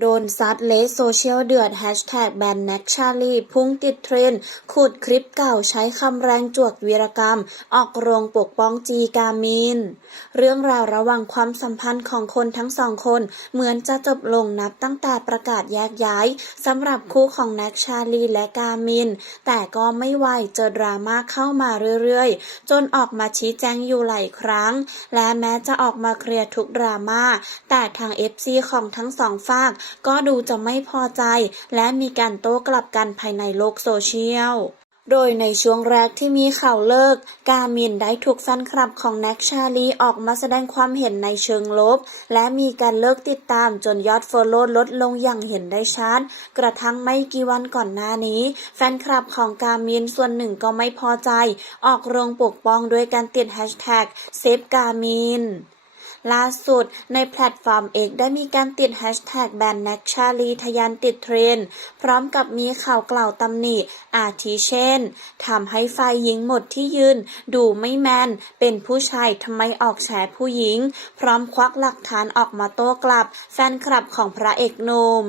โดนซัดเละโซเชียลเดือดแฮชแท็กแบนแน็กชาลีพุ่งติดเทรนด์ขุดคลิปเก่าใช้คำแรงจวกวีรกรรม ออกโรงปกป้องจีกามิน เรื่องราวระหว่างความสัมพันธ์ของคนทั้งสองคน เหมือนจะจบลงนับตั้งแต่ประกาศแยกย้ายสำหรับคู่ของแน็กชาลีและกามิน แต่ก็ไม่ไหวเจอดราม่าเข้ามาเรื่อยๆ จนออกมาชี้แจงอยู่หลายครั้ง และแม้จะออกมาเคลียร์ทุกดราม่าแต่ทาง FC ของทั้งสองฝากก็ดูจะไม่พอใจและมีการโต้กลับกันภายในโลกโซเชียลโดยในช่วงแรกที่มีข่าวเลิก กามินได้ถูกแฟนคลับของแน็กชาลีออกมาแสดงความเห็นในเชิงลบ และมีการเลิกติดตามจนยอดโฟโล่ลดลงอย่างเห็นได้ชัด กระทั่งไม่กี่วันก่อนหน้านี้ แฟนคลับของกามินส่วนหนึ่งก็ไม่พอใจ ออกโรงปกป้องด้วยการติดแฮชแท็กเซฟกามิน ล่าสุดในแพลตฟอร์มเอกได้มีการติดแฮชแท็กแบนแน็กชาลีทะยานติดเทรนพร้อมกับมีข่าวกล่าวตำหนิอาทิเช่นทำให้ฝ่ายหญิงหมดที่ยืน ดูไม่แมน เป็นผู้ชายทำไมออกแฉผู้หญิง พร้อมควักหลักฐานออกมาโต้กลับ แฟนคลับของพระเอกหนุ่ม